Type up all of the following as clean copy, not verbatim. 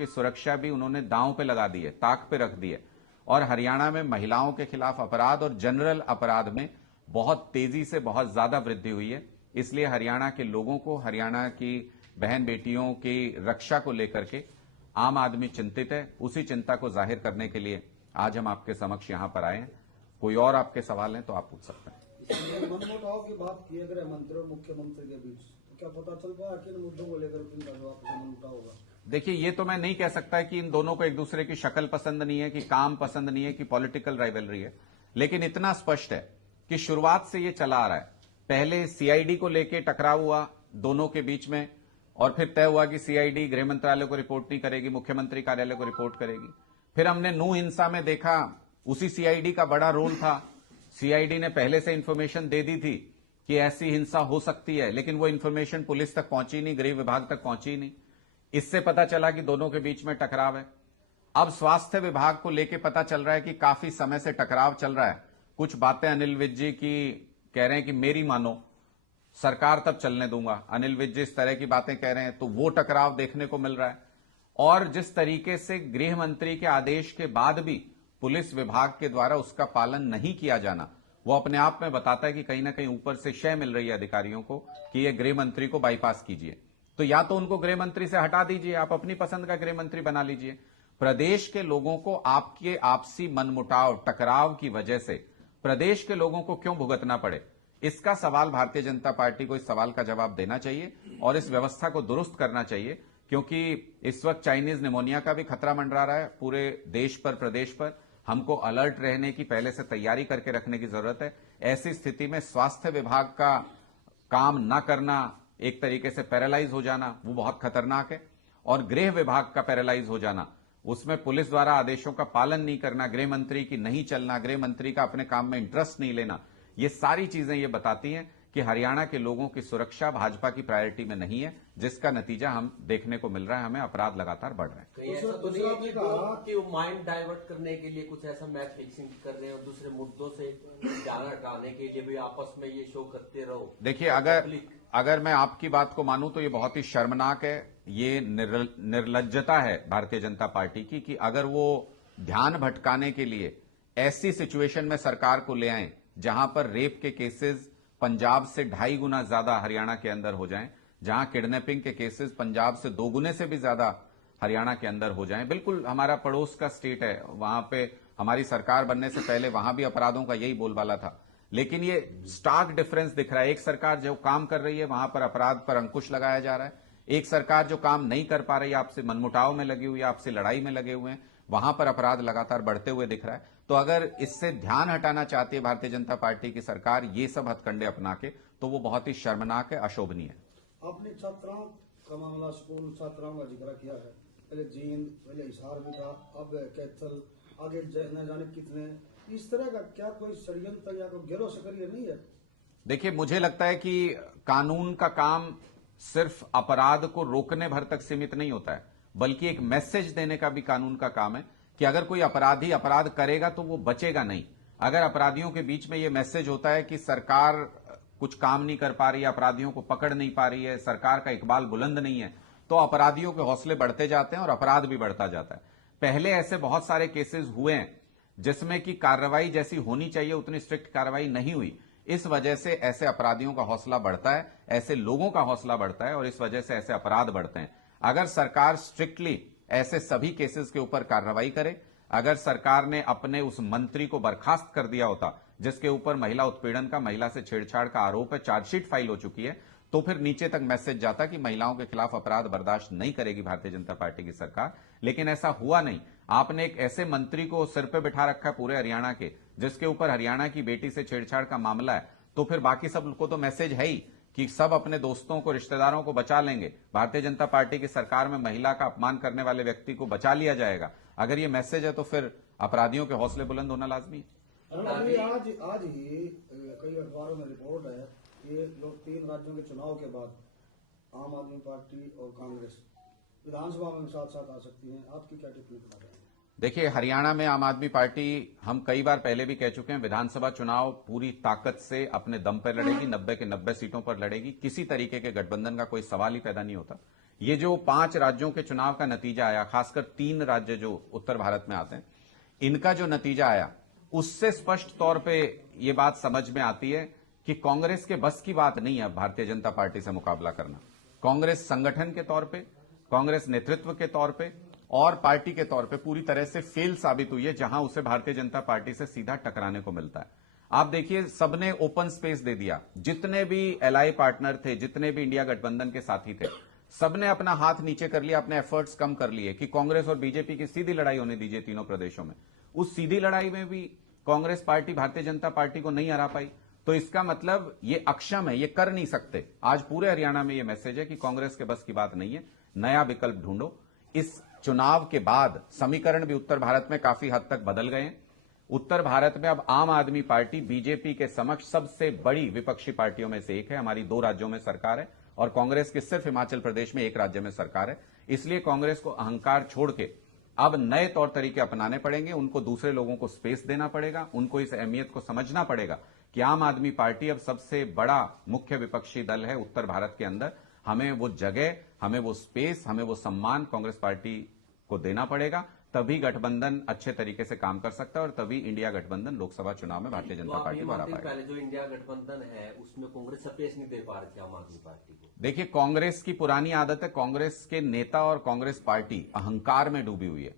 की सुरक्षा भी उन्होंने दांव पे लगा दी है, ताक पे रख दी है। और हरियाणा में महिलाओं के खिलाफ अपराध और जनरल अपराध में बहुत तेजी से बहुत ज्यादा वृद्धि हुई है। इसलिए हरियाणा के लोगों को, हरियाणा की बहन बेटियों की रक्षा को लेकर के आम आदमी चिंतित है। उसी चिंता को जाहिर करने के लिए आज हम आपके समक्ष यहां पर आए हैं। कोई और आपके सवाल हैं तो आप पूछ सकते हैं। मनमुटाव की बात की गृह मंत्री और मुख्यमंत्री के बीच, तो क्या पता चल पाया कि इन मुद्दों को लेकर इनका जो आपस में मनमुटाव होगा? देखिए, ये तो मैं नहीं कह सकता कि इन दोनों को एक दूसरे की शक्ल पसंद नहीं है, कि काम पसंद नहीं है, कि पॉलिटिकल राइवलरी है, लेकिन इतना स्पष्ट है कि शुरुआत से ये चला आ रहा है। पहले सीआईडी को लेकर टकराव हुआ दोनों के बीच में, और फिर तय हुआ कि सीआईडी गृह मंत्रालय को रिपोर्ट नहीं करेगी, मुख्यमंत्री कार्यालय को रिपोर्ट करेगी। फिर हमने नूह हिंसा में देखा, उसी सीआईडी का बड़ा रोल था। सीआईडी ने पहले से इंफॉर्मेशन दे दी थी कि ऐसी हिंसा हो सकती है, लेकिन वो इंफॉर्मेशन पुलिस तक पहुंची नहीं, गृह विभाग तक पहुंची नहीं। इससे पता चला कि दोनों के बीच में टकराव है। अब स्वास्थ्य विभाग को लेकर पता चल रहा है कि काफी समय से टकराव चल रहा है। कुछ बातें अनिल विज जी की कह रहे हैं कि मेरी मानो, सरकार तब चलने दूंगा। अनिल विज जी इस तरह की बातें कह रहे हैं, तो वो टकराव देखने को मिल रहा है। और जिस तरीके से गृह मंत्री के आदेश के बाद भी पुलिस विभाग के द्वारा उसका पालन नहीं किया जाना, वो अपने आप में बताता है कि कहीं ना कहीं ऊपर से शय मिल रही है अधिकारियों को कि ये गृह मंत्री को बाईपास कीजिए। तो या तो उनको गृह मंत्री से हटा दीजिए, आप अपनी पसंद का गृह मंत्री बना लीजिए। प्रदेश के लोगों को आपके आपसी मनमुटाव, टकराव की वजह से प्रदेश के लोगों को क्यों भुगतना पड़े, इसका सवाल भारतीय जनता पार्टी को इस सवाल का जवाब देना चाहिए और इस व्यवस्था को दुरुस्त करना चाहिए। क्योंकि इस वक्त चाइनीज निमोनिया का भी खतरा मंडरा रहा है पूरे देश पर, प्रदेश पर। हमको अलर्ट रहने की, पहले से तैयारी करके रखने की जरूरत है। ऐसी स्थिति में स्वास्थ्य विभाग का काम न करना, एक तरीके से पैरालाइज हो जाना, वो बहुत खतरनाक है। और गृह विभाग का पैरालाइज हो जाना, उसमें पुलिस द्वारा आदेशों का पालन नहीं करना, गृह मंत्री की नहीं चलना, गृह मंत्री का अपने काम में इंटरेस्ट नहीं लेना, ये सारी चीजें ये बताती हैं कि हरियाणा के लोगों की सुरक्षा भाजपा की प्रायोरिटी में नहीं है, जिसका नतीजा हम देखने को मिल रहा है। हमें अपराध लगातार बढ़ रहे हैं। कहीं ऐसा तो नहीं है कि वो माइंड डाइवर्ट करने के लिए कुछ ऐसा मैच फिक्सिंग कर रहे हैं और दूसरे मुद्दों से ध्यान हटाने के लिए भी आपस में ये शो करते रहो? देखिए, अगर मैं आपकी बात को मानूं तो ये बहुत ही शर्मनाक है। ये निर्लज्जता है भारतीय जनता पार्टी की कि अगर वो ध्यान भटकाने के लिए ऐसी सिचुएशन में सरकार को ले आए जहां पर रेप के केसेस पंजाब से 2.5 गुना ज्यादा हरियाणा के अंदर हो जाएं, जहां किडनैपिंग के केसेस पंजाब से 2 गुने से भी ज्यादा हरियाणा के अंदर हो जाएं। बिल्कुल हमारा पड़ोस का स्टेट है, वहां पे हमारी सरकार बनने से पहले वहां भी अपराधों का यही बोलबाला था। लेकिन ये स्टार्क डिफरेंस दिख रहा है। एक सरकार जो काम कर रही है वहां पर अपराध पर अंकुश लगाया जा रहा है, एक सरकार जो काम नहीं कर पा रही है, आपसे मनमुटाव में लगी हुई है, आपसे लड़ाई में लगे हुए हैं, वहां पर अपराध लगातार बढ़ते हुए दिख रहा है। तो अगर इससे ध्यान हटाना चाहती है भारतीय जनता पार्टी की सरकार ये सब हथकंडे अपना के, तो वो बहुत ही शर्मनाक है, अशोभनीय है। आपने छात्राओं का मामला, स्कूल छात्राओं का जिक्र किया है। पहले जींद, पहले हिसार भी था, अब कैथल, आगे न जाने कितने। इस तरह का क्या कोई षड्यंत्र या कोई गैरो सक्रिय नहीं है? देखिए, मुझे लगता है कि कानून का काम सिर्फ अपराध को रोकने भर तक सीमित नहीं होता है, बल्कि एक मैसेज देने का भी कानून का काम है कि अगर कोई अपराधी अपराध करेगा तो वो बचेगा नहीं। अगर अपराधियों के बीच में ये मैसेज होता है कि सरकार कुछ काम नहीं कर पा रही है, अपराधियों को पकड़ नहीं पा रही है, सरकार का इकबाल बुलंद नहीं है, तो अपराधियों के हौसले बढ़ते जाते हैं और अपराध भी बढ़ता जाता है। पहले ऐसे बहुत सारे केसेस हुए हैं जिसमें कि कार्रवाई जैसी होनी चाहिए उतनी स्ट्रिक्ट कार्रवाई नहीं हुई। इस वजह से ऐसे अपराधियों का हौसला बढ़ता है, ऐसे लोगों का हौसला बढ़ता है और इस वजह से ऐसे अपराध बढ़ते हैं। अगर सरकार स्ट्रिक्टली ऐसे सभी केसेस के ऊपर कार्रवाई करे, अगर सरकार ने अपने उस मंत्री को बर्खास्त कर दिया होता जिसके ऊपर महिला उत्पीड़न का, महिला से छेड़छाड़ का आरोप है, चार्जशीट फाइल हो चुकी है, तो फिर नीचे तक मैसेज जाता कि महिलाओं के खिलाफ अपराध बर्दाश्त नहीं करेगी भारतीय जनता पार्टी की सरकार। लेकिन ऐसा हुआ नहीं। आपने एक ऐसे मंत्री को सिर पे बिठा रखा है पूरे हरियाणा के, जिसके ऊपर हरियाणा की बेटी से छेड़छाड़ का मामला है, तो फिर बाकी सबको तो मैसेज है ही कि सब अपने दोस्तों को, रिश्तेदारों को बचा लेंगे। भारतीय जनता पार्टी की सरकार में महिला का अपमान करने वाले व्यक्ति को बचा लिया जाएगा। अगर ये मैसेज है तो फिर अपराधियों के हौसले बुलंद होना लाजमी है। आज ही कई अखबारों में रिपोर्ट है, ये लोग 3 राज्यों के चुनाव के बाद आम आदमी पार्टी और कांग्रेस विधानसभा में साथ साथ आ सकती हैं। आपकी क्या टिप्पणी बता रहे हैं? देखिए, हरियाणा में आम आदमी पार्टी, हम कई बार पहले भी कह चुके हैं, विधानसभा चुनाव पूरी ताकत से अपने दम पर लड़ेगी, 90 के 90 सीटों पर लड़ेगी। किसी तरीके के गठबंधन का कोई सवाल ही पैदा नहीं होता। ये जो 5 राज्यों के चुनाव का नतीजा आया, खासकर 3 राज्य जो उत्तर भारत में आते हैं, इनका जो नतीजा आया उससे स्पष्ट तौर पे ये बात समझ में आती है कि कांग्रेस के बस की बात नहीं है अब भारतीय जनता पार्टी से मुकाबला करना। कांग्रेस संगठन के तौर पे, कांग्रेस नेतृत्व के तौर पे और पार्टी के तौर पे पूरी तरह से फेल साबित हुई है, जहां उसे भारतीय जनता पार्टी से सीधा टकराने को मिलता है। आप देखिए, सबने ओपन स्पेस दे दिया। जितने भी एलआई पार्टनर थे, जितने भी इंडिया गठबंधन के साथी थे, सबने अपना हाथ नीचे कर लिया, अपने एफर्ट्स कम कर लिए कि कांग्रेस और बीजेपी की सीधी लड़ाई होने दीजिए तीनों प्रदेशों में। उस सीधी लड़ाई में भी कांग्रेस पार्टी भारतीय जनता पार्टी को नहीं हरा पाई। तो इसका मतलब ये अक्षम है, ये कर नहीं सकते। आज पूरे हरियाणा में ये मैसेज है कि कांग्रेस के बस की बात नहीं है, नया विकल्प ढूंढो। इस चुनाव के बाद समीकरण भी उत्तर भारत में काफी हद तक बदल गए हैं। उत्तर भारत में अब आम आदमी पार्टी बीजेपी के समक्ष सबसे बड़ी विपक्षी पार्टियों में से एक है। हमारी 2 राज्यों में सरकार है और कांग्रेस की सिर्फ हिमाचल प्रदेश में 1 राज्य में सरकार है। इसलिए कांग्रेस को अहंकार छोड़ के अब नए तौर तरीके अपनाने पड़ेंगे। उनको दूसरे लोगों को स्पेस देना पड़ेगा, उनको इस अहमियत को समझना पड़ेगा कि आम आदमी पार्टी अब सबसे बड़ा मुख्य विपक्षी दल है उत्तर भारत के अंदर। हमें वो जगह, हमें वो स्पेस, हमें वो सम्मान कांग्रेस पार्टी को देना पड़ेगा। तभी गठबंधन अच्छे तरीके से काम कर सकता है और तभी इंडिया गठबंधन लोकसभा चुनाव में भारतीय जनता पार्टी को हरा पाएगा। पहले जो इंडिया गठबंधन है उसमें कांग्रेस स्पेस नहीं दे पा रही थी आम आदमी पार्टी को। देखिए, कांग्रेस की पुरानी आदत है, कांग्रेस के नेता और कांग्रेस पार्टी अहंकार में डूबी हुई है।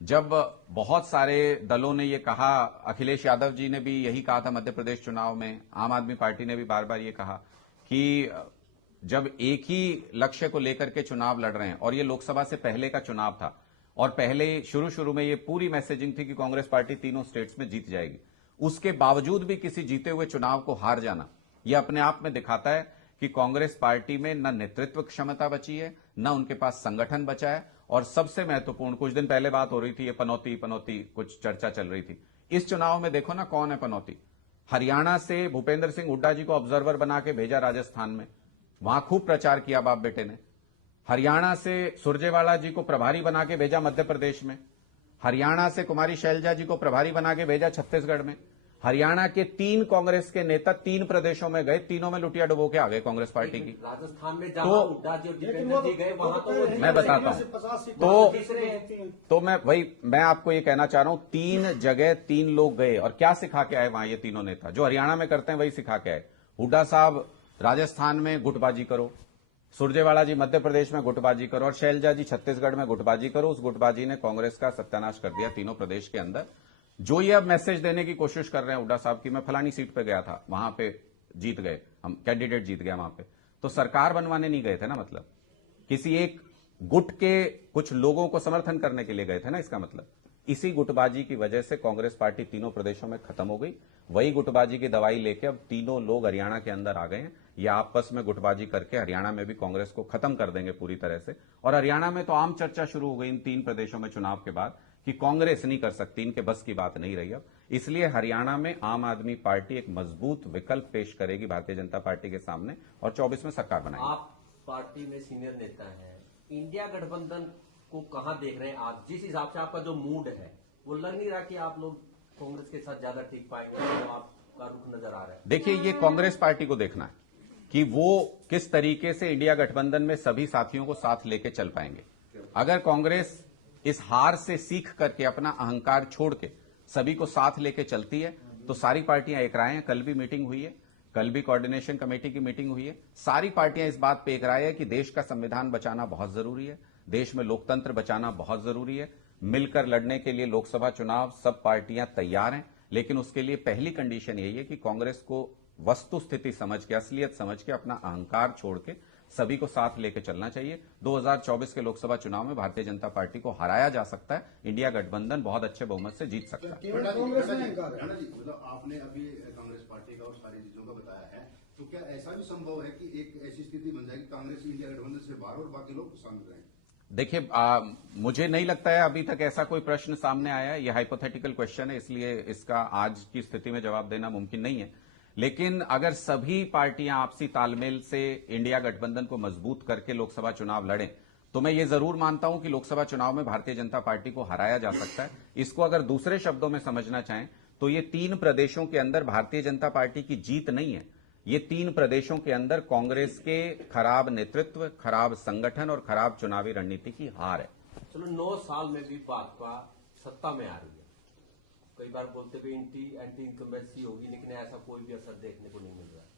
जब बहुत सारे दलों ने यह कहा, अखिलेश यादव जी ने भी यही कहा था मध्य प्रदेश चुनाव में, आम आदमी पार्टी ने भी बार बार यह कहा कि जब एक ही लक्ष्य को लेकर के चुनाव लड़ रहे हैं और ये लोकसभा से पहले का चुनाव था और पहले शुरू में ये पूरी मैसेजिंग थी कि कांग्रेस पार्टी तीनों स्टेट्स में जीत जाएगी, उसके बावजूद भी किसी जीते हुए चुनाव को हार जाना यह अपने आप में दिखाता है कि कांग्रेस पार्टी में न नेतृत्व क्षमता बची है, न उनके पास संगठन बचा है। और सबसे महत्वपूर्ण, कुछ दिन पहले बात हो रही थी, ये पनौती कुछ चर्चा चल रही थी। इस चुनाव में देखो ना कौन है पनौती। हरियाणा से भूपेंद्र सिंह हुड्डा जी को ऑब्जर्वर बना के भेजा राजस्थान में, वहां खूब प्रचार किया बाप बेटे ने। हरियाणा से सुरजेवाला जी को प्रभारी बना के भेजा मध्य प्रदेश में। हरियाणा से कुमारी शैलजा जी को प्रभारी बना के भेजा छत्तीसगढ़ में। हरियाणा के 3 कांग्रेस के नेता 3 प्रदेशों में गए, तीनों में लुटिया डुबो के आ गए कांग्रेस पार्टी की। राजस्थान में जहां हुड्डा जी और दीपेंद्र जी गए वहां तो मैं बताता हूं, तो मैं आपको ये कहना चाह रहा हूं, 3 जगह 3 लोग गए और क्या सिखा के आए वहां ये तीनों नेता। जो हरियाणा में करते हैं वही सिखा के आए। हुड्डा साहब राजस्थान में गुटबाजी करो, सुरजेवाला जी मध्य प्रदेश में गुटबाजी करो और शैलजा जी छत्तीसगढ़ में गुटबाजी करो। उस गुटबाजी ने कांग्रेस का सत्यानाश कर दिया तीनों प्रदेश के अंदर। जो ये अब मैसेज देने की कोशिश कर रहे हैं हुड्डा साहब की, मैं फलानी सीट पे गया था, वहां पे जीत गए, हम कैंडिडेट जीत गया वहां पे, तो सरकार बनवाने नहीं गए थे ना, मतलब किसी एक गुट के कुछ लोगों को समर्थन करने के लिए गए थे ना। इसका मतलब इसी गुटबाजी की वजह से कांग्रेस पार्टी तीनों प्रदेशों में खत्म हो गई। वही गुटबाजी की दवाई लेके अब तीनों लोग हरियाणा के अंदर आ गए हैं। ये आपस में गुटबाजी करके हरियाणा में भी कांग्रेस को खत्म कर देंगे पूरी तरह से। और हरियाणा में तो आम चर्चा शुरू हो गई इन 3 प्रदेशों में चुनाव के बाद कि कांग्रेस नहीं कर सकती, इनके बस की बात नहीं रही अब। इसलिए हरियाणा में आम आदमी पार्टी एक मजबूत विकल्प पेश करेगी भारतीय जनता पार्टी के सामने और 24 में सरकार बनाएगी। आप पार्टी में सीनियर नेता हैं, इंडिया गठबंधन को कहां देख रहे हैं आप? जिस हिसाब से आपका जो मूड है वो लग नहीं रहा कि आप लोग कांग्रेस के साथ ज्यादा टिक पाएंगे, तो आपका रुख नजर आ रहा है। देखिए, ये कांग्रेस पार्टी को देखना है कि वो किस तरीके से इंडिया गठबंधन में सभी साथियों को साथ लेके चल पाएंगे। अगर कांग्रेस इस हार से सीख करके अपना अहंकार छोड़ के सभी को साथ लेके चलती है तो सारी पार्टियां एक राय हैं। कल भी मीटिंग हुई है, कल भी कोऑर्डिनेशन कमेटी की मीटिंग हुई है। सारी पार्टियां इस बात पे एक राय है कि देश का संविधान बचाना बहुत जरूरी है, देश में लोकतंत्र बचाना बहुत जरूरी है। मिलकर लड़ने के लिए लोकसभा चुनाव सब पार्टियां तैयार हैं, लेकिन उसके लिए पहली कंडीशन यही है कि कांग्रेस को वस्तु स्थिति समझ के, असलियत समझ के, अपना अहंकार छोड़ के सभी को साथ लेकर चलना चाहिए। 2024 के लोकसभा चुनाव में भारतीय जनता पार्टी को हराया जा सकता है, इंडिया गठबंधन बहुत अच्छे बहुमत से जीत सकता है। मतलब आपने अभी कांग्रेस पार्टी का और सारी चीजों का बताया है, तो क्या ऐसा भी संभव है कि एक ऐसी स्थिति बन जाएगी कांग्रेस इंडिया गठबंधन से बाहर और बाकी लोग शामिल रहें? देखिए, मुझे नहीं लगता है अभी तक ऐसा कोई प्रश्न सामने आया है। यह हाइपोथेटिकल क्वेश्चन है, इसलिए इसका आज की स्थिति में जवाब देना मुमकिन नहीं है। लेकिन अगर सभी पार्टियां आपसी तालमेल से इंडिया गठबंधन को मजबूत करके लोकसभा चुनाव लड़ें तो मैं ये जरूर मानता हूं कि लोकसभा चुनाव में भारतीय जनता पार्टी को हराया जा सकता है। इसको अगर दूसरे शब्दों में समझना चाहें तो ये 3 प्रदेशों के अंदर भारतीय जनता पार्टी की जीत नहीं है, ये 3 प्रदेशों के अंदर कांग्रेस के खराब नेतृत्व, खराब संगठन और खराब चुनावी रणनीति की हार है। चलो 9 साल में भी भाजपा सत्ता में आ रही है, कई बार बोलते हुए एंटी इनकम्बेंसी होगी, लेकिन ऐसा कोई भी असर देखने को नहीं मिल रहा है।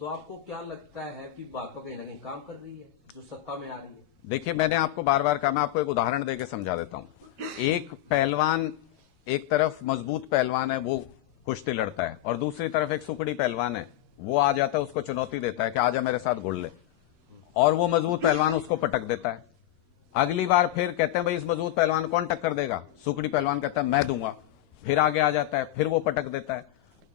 तो आपको क्या लगता है कि भाजपा कहीं ना कहीं काम कर रही है जो सत्ता में आ रही है? देखिए, मैंने आपको बार बार कहा, मैं आपको एक उदाहरण देकर समझा देता हूं। एक पहलवान, एक तरफ मजबूत पहलवान है, वो कुश्ती लड़ता है, और दूसरी तरफ एक सुकड़ी पहलवान है, वो आ जाता है, उसको चुनौती देता है कि आजा मेरे साथ गुड़ ले, और वो मजबूत पहलवान उसको पटक देता है। अगली बार फिर कहते हैं भाई इस मजबूत पहलवान को कौन टक्कर देगा, सुकड़ी पहलवान कहता है मैं दूंगा, फिर आगे आ जाता है, फिर वो पटक देता है।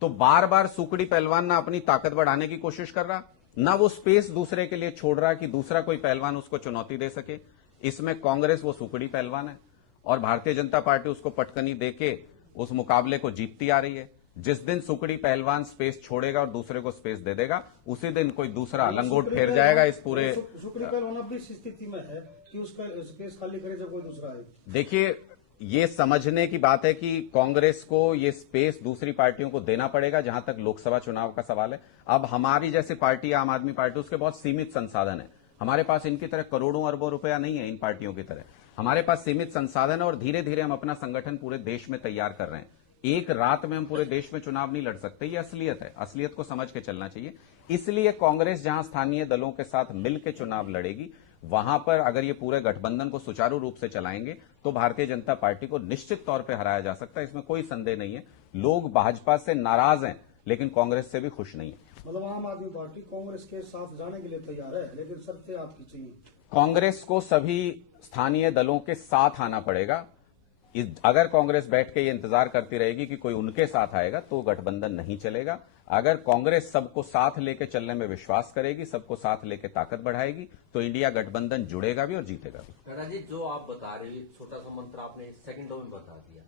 तो बार बार सुकड़ी पहलवान ना अपनी ताकत बढ़ाने की कोशिश कर रहा, ना वो स्पेस दूसरे के लिए छोड़ रहा कि दूसरा कोई पहलवान उसको चुनौती दे सके। इसमें कांग्रेस वो सुकड़ी पहलवान है और भारतीय जनता पार्टी उसको पटकनी देके उस मुकाबले को जीतती आ रही है। जिस दिन सुकड़ी पहलवान स्पेस छोड़ेगा और दूसरे को स्पेस दे देगा, उसी दिन कोई दूसरा लंगोट फेर जाएगा इस पूरे। सुकड़ी पहलवान अब भी इस स्थिति में है कि उसका स्पेस खाली करे जब कोई दूसरा आए। देखिए, ये समझने की बात है कि कांग्रेस को ये स्पेस दूसरी पार्टियों को देना पड़ेगा जहां तक लोकसभा चुनाव का सवाल है। अब हमारी जैसी पार्टी, आम आदमी पार्टी, उसके बहुत सीमित संसाधन है। हमारे पास इनकी तरह करोड़ों अरबों रुपया नहीं है, इन पार्टियों की तरह हमारे पास सीमित संसाधन है, और धीरे धीरे हम अपना संगठन पूरे देश में तैयार कर रहे हैं। एक रात में हम पूरे देश में चुनाव नहीं लड़ सकते, ये असलियत है, असलियत को समझ के चलना चाहिए। इसलिए कांग्रेस जहां स्थानीय दलों के साथ मिलकर चुनाव लड़ेगी, वहां पर अगर ये पूरे गठबंधन को सुचारू रूप से चलाएंगे तो भारतीय जनता पार्टी को निश्चित तौर पर हराया जा सकता है, इसमें कोई संदेह नहीं है। लोग भाजपा से नाराज हैं लेकिन कांग्रेस से भी खुश नहीं है। मतलब आम आदमी पार्टी कांग्रेस के साथ जाने के लिए तैयार है, लेकिन शर्तें आपकी चाहिए। कांग्रेस को सभी स्थानीय दलों के साथ आना पड़ेगा। अगर कांग्रेस बैठ के ये इंतजार करती रहेगी कि कोई उनके साथ आएगा तो गठबंधन नहीं चलेगा। अगर कांग्रेस सबको साथ लेके चलने में विश्वास करेगी, सबको साथ लेके ताकत बढ़ाएगी, तो इंडिया गठबंधन जुड़ेगा भी और जीतेगा भी। दादा जी, जो आप बता रहे हैं, छोटा सा मंत्र आपने सेकंडों में बता दिया।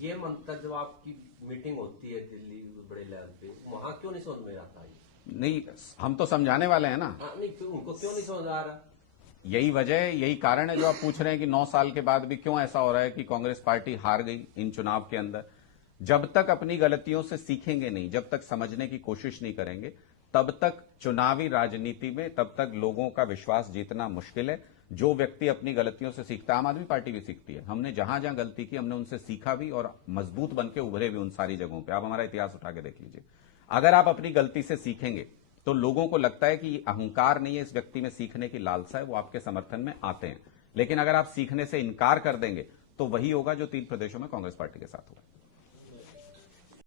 ये मंत्र जब आपकी मीटिंग होती है दिल्ली बड़े लेवल पे, वहां क्यों नहीं समझ में आता है? नहीं, हम तो समझाने वाले हैं ना। नहीं, उनको क्यों नहीं समझ आ रहा? यही वजह है, यही कारण है जो आप पूछ रहे हैं कि 9 साल के बाद भी क्यों ऐसा हो रहा है कि कांग्रेस पार्टी हार गई इन चुनाव के अंदर। जब तक अपनी गलतियों से सीखेंगे नहीं, जब तक समझने की कोशिश नहीं करेंगे, तब तक चुनावी राजनीति में, तब तक लोगों का विश्वास जीतना मुश्किल है। जो व्यक्ति अपनी गलतियों से सीखता है, आम आदमी पार्टी भी सीखती है। हमने जहां जहां गलती की, हमने उनसे सीखा भी और मजबूत बन के उभरे भी उन सारी जगहों पर। आप हमारा इतिहास उठा के देख लीजिए। अगर आप अपनी गलती से सीखेंगे तो लोगों को लगता है कि अहंकार नहीं है इस व्यक्ति में, सीखने की लालसा है, वो आपके समर्थन में आते हैं। लेकिन अगर आप सीखने से इनकार कर देंगे तो वही होगा जो 3 प्रदेशों में कांग्रेस पार्टी के साथ हुआ।